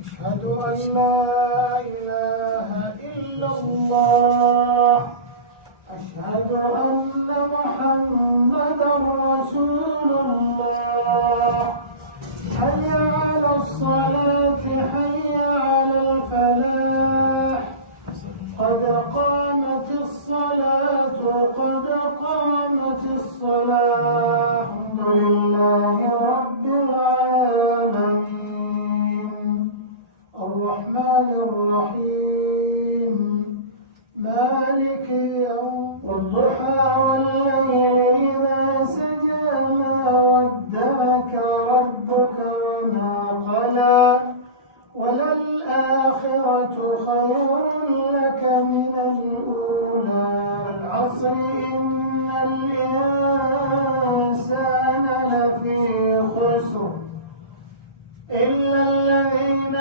أشهد أن لا إله إلا الله. أشهد أن محمدا رسول الله. حي على الصلاة، حي على الفلاح. قد قامت الصلاة، قد قامت الصلاة. الحمد لله رب العالمين الرحمن الرحيم مالك يوم والضحى والليل إذا سجى ما ودعك ربك وما قلى وللآخرة خير لك من الأولى. العصر إن الإنسان لفي خسر إلا الذين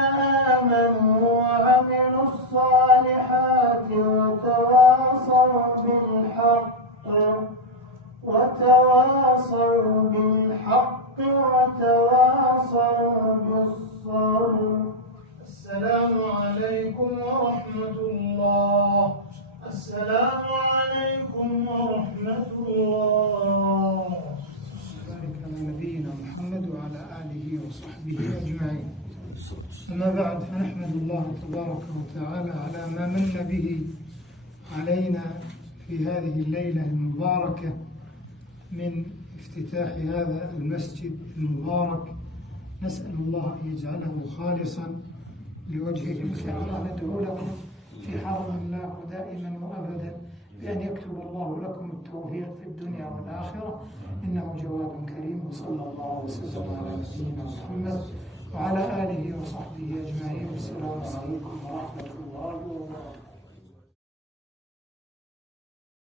آمنوا وعملوا الصالحات وتواصوا بالحق وتواصوا بالصبر. السلام عليكم ورحمة الله. السلام عليكم ورحمة الله. بارك على نبينا محمد وعلى آله وصحبه أجمعين. أما بعد، فنحمد الله تبارك وتعالى على ما من به علينا في هذه الليلة المباركة من افتتاح هذا المسجد المبارك. نسأل الله أن يجعله خالصا لوجهه الكريم. ندعو لكم في حرم الله دائما وأبدا بأن يكتب الله لكم التوفيق في الدنيا والآخرة، إنه جواد كريم. وصلى الله وسلم على نبينا محمد وعلى آله وصحبه أجمعين. السلام عليكم ورحمة الله وبركاته.